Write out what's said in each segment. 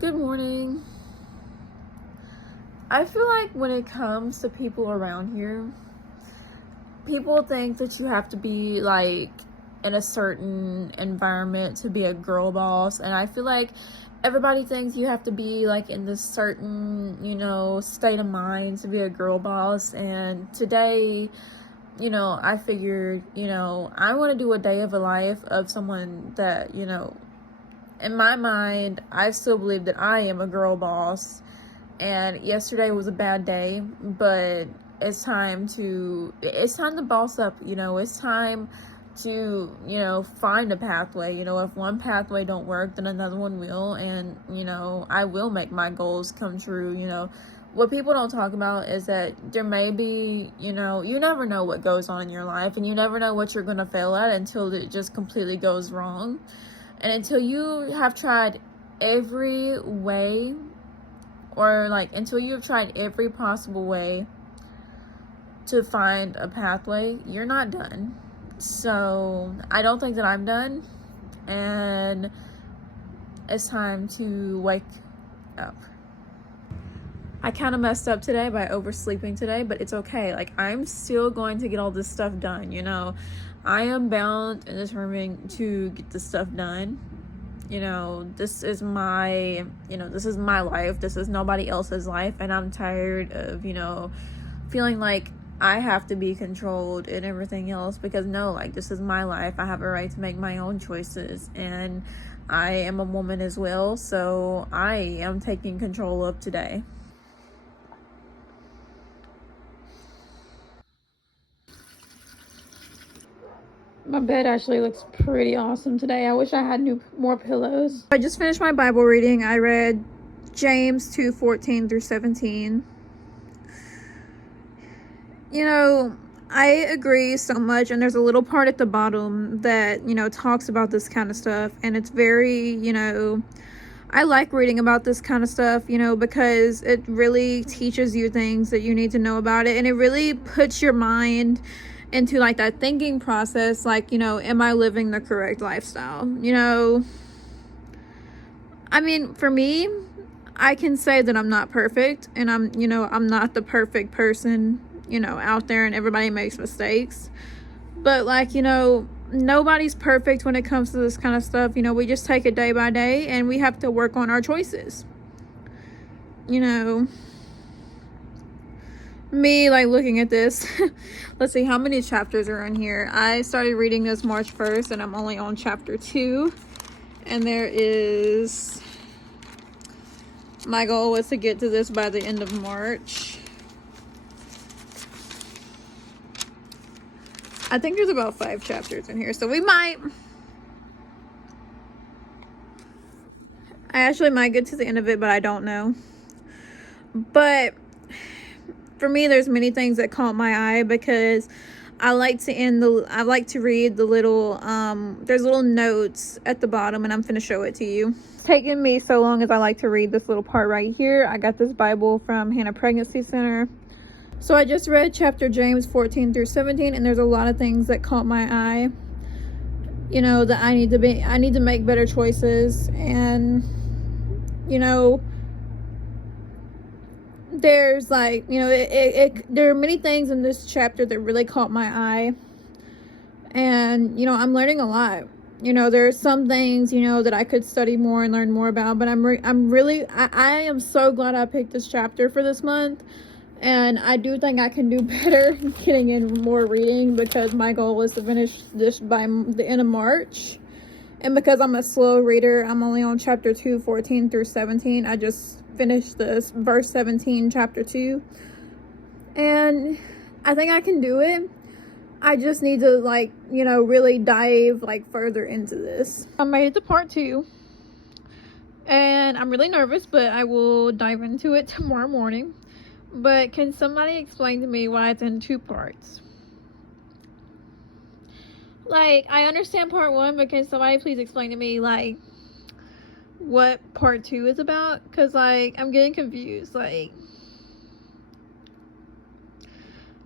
Good morning. I feel like when it comes to people around here, people think that you have to be like in a certain environment to be a girl boss, and I feel like everybody thinks you have to be like in this certain, state of mind to be a girl boss. And today, I figured, I want to do a day of a life of someone that, in my mind, I still believe that I am a girl boss. And yesterday was a bad day, but it's time to boss up. It's time to, find a pathway. If one pathway don't work, then another one will. And, I will make my goals come true. What people don't talk about is that there may be, you never know what goes on in your life, and you never know what you're going to fail at until it just completely goes wrong. And until you have tried every way, or like until you've tried every possible way to find a pathway, you're not done. So I don't think that I'm done, and it's time to wake up. I kind of messed up today by oversleeping today, but it's okay. Like, I'm still going to get all this stuff done. I am bound and determined to get this stuff done. This is my life. This is nobody else's life. And I'm tired of, feeling like I have to be controlled and everything else, because no, like, this is my life. I have a right to make my own choices, and I am a woman as well. So I am taking control of today. My bed actually looks pretty awesome today. I wish I had more pillows. I just finished my Bible reading. I read James 2:14 through 17. I agree so much, and there's a little part at the bottom that, talks about this kind of stuff, and it's very, I like reading about this kind of stuff, because it really teaches you things that you need to know about it, and it really puts your mind into like that thinking process, like, am I living the correct lifestyle? I mean, for me, I can say that I'm not perfect, and I'm not the perfect person, out there, and everybody makes mistakes. But like, nobody's perfect when it comes to this kind of stuff. We just take it day by day, and we have to work on our choices. Me, like, looking at this, let's see how many chapters are in here. I started reading this March 1st, and I'm only on chapter 2, and my goal was to get to this by the end of March. I think there's about 5 chapters in here, so I actually might get to the end of it, but I don't know. But for me, there's many things that caught my eye, because I like to read the little, there's little notes at the bottom, and I'm finna show it to you. It's taken me so long as I like to read this little part right here. I got this Bible from Hannah Pregnancy Center. So I just read chapter James 14 through 17, and there's a lot of things that caught my eye. That I need to make better choices, and there's like, there are many things in this chapter that really caught my eye, and I'm learning a lot. There are some things, that I could study more and learn more about, but I am so glad I picked this chapter for this month, and I do think I can do better getting in more reading, because my goal is to finish this by the end of March. And because I'm a slow reader, I'm only on chapter 2, 14 through 17. I just finished this verse 17, chapter 2. And I think I can do it. I just need to, like, really dive, like, further into this. I made it to part 2. And I'm really nervous, but I will dive into it tomorrow morning. But can somebody explain to me why it's in 2 parts? Like, I understand part 1, but can somebody please explain to me, like, what part 2 is about? Because, like, I'm getting confused. Like,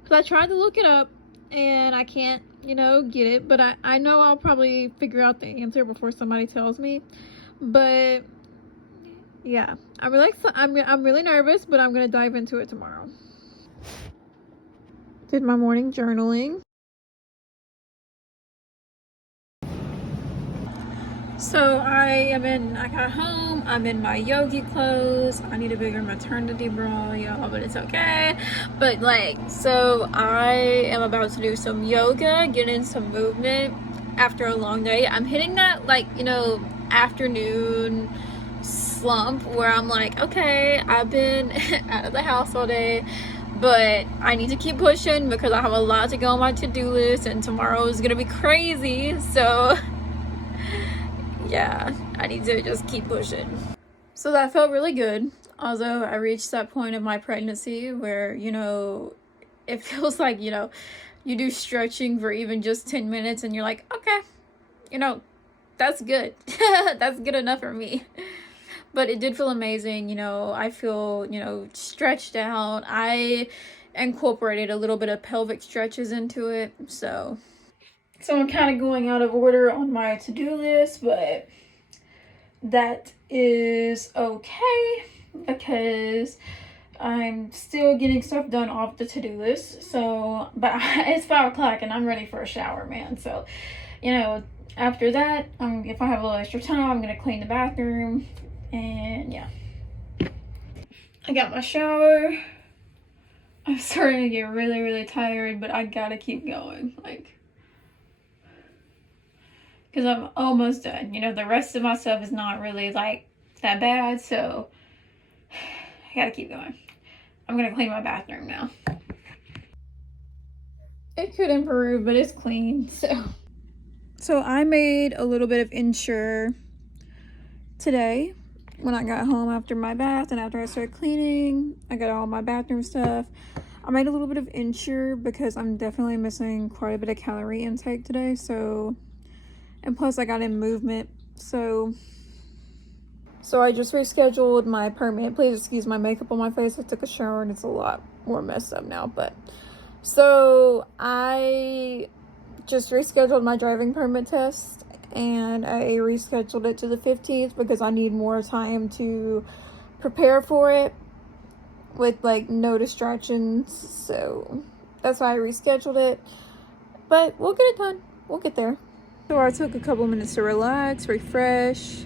because I tried to look it up, and I can't, get it. But I know I'll probably figure out the answer before somebody tells me. But yeah, I'm really nervous, but I'm gonna dive into it tomorrow. Did my morning journaling. So I got home, I'm in my yogi clothes. I need a bigger maternity bra, y'all, but it's okay. But like, so I am about to do some yoga, get in some movement after a long day. I'm hitting that, like, afternoon slump where I'm like, okay, I've been out of the house all day, but I need to keep pushing because I have a lot to go on my to-do list, and tomorrow is gonna be crazy. So yeah, I need to just keep pushing. So that felt really good. Although I reached that point of my pregnancy where, it feels like, you do stretching for even just 10 minutes and you're like, okay, that's good. That's good enough for me. But it did feel amazing. I feel, stretched out. I incorporated a little bit of pelvic stretches into it. So I'm kind of going out of order on my to-do list, but that is okay because I'm still getting stuff done off the to-do list. So, but it's 5 o'clock and I'm ready for a shower, man. So, after that, if I have a little extra time, I'm gonna clean the bathroom, and yeah. I got my shower. I'm starting to get really, really tired, but I gotta keep going, because I'm almost done. The rest of my stuff is not really like that bad, so I gotta keep going. I'm gonna clean my bathroom now. It could improve, but it's clean, so. So I made a little bit of ensure today when I got home after my bath and after I started cleaning. I got all my bathroom stuff. I made a little bit of ensure because I'm definitely missing quite a bit of calorie intake today. So, and plus I got in movement. So I just rescheduled my permit. Please excuse my makeup on my face. I took a shower and it's a lot more messed up now. But so I just rescheduled my driving permit test, and I rescheduled it to the 15th because I need more time to prepare for it with like no distractions. So that's why I rescheduled it, but we'll get it done. We'll get there. So I took a couple minutes to relax, refresh.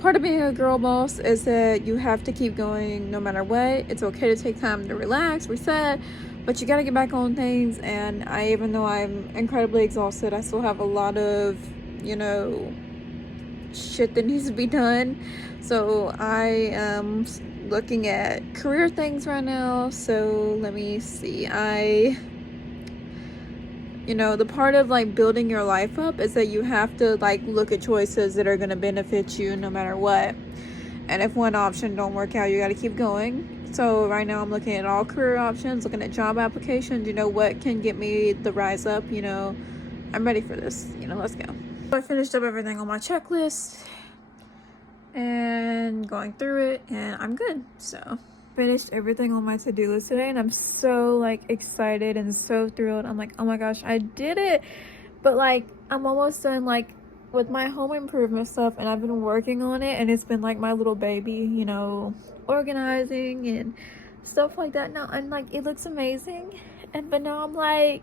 Part of being a girl boss is that you have to keep going no matter what. It's okay to take time to relax, reset, but you gotta get back on things. And even though I'm incredibly exhausted, I still have a lot of, shit that needs to be done. So I am looking at career things right now. So let me see. The part of like building your life up is that you have to like look at choices that are going to benefit you no matter what. And if one option don't work out, you got to keep going. So right now I'm looking at all career options, looking at job applications, what can get me the rise up. I'm ready for this. Let's go. I finished up everything on my checklist and going through it, and I'm good. So finished everything on my to-do list today, and I'm so like excited and so thrilled. I'm like, oh my gosh, I did it. But like I'm almost done like with my home improvement stuff, and I've been working on it, and it's been like my little baby, organizing and stuff like that now, and like it looks amazing. But now I'm like,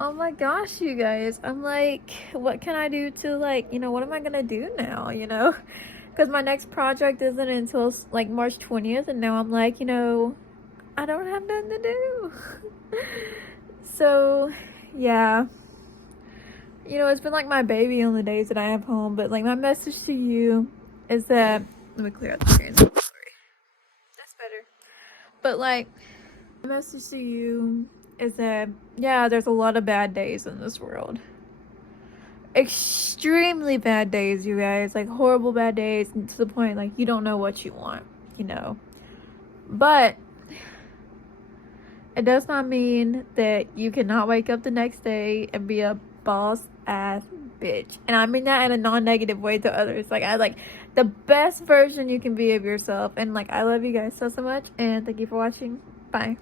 oh my gosh, you guys, I'm like, what can I do to like, what am I gonna do now, because my next project isn't until like March 20th, and now I'm like, I don't have nothing to do. So yeah, it's been like my baby on the days that I have home. But like my message to you is that, let me clear out the screen. Sorry, that's better. But like my message to you is that, yeah, there's a lot of bad days in this world. Extremely bad days, you guys. Like horrible bad days, to the point like you don't know what you want, But it does not mean that you cannot wake up the next day and be a boss ass bitch. And I mean that in a non-negative way to others. Like I like the best version you can be of yourself. And like I love you guys so much, and thank you for watching. Bye.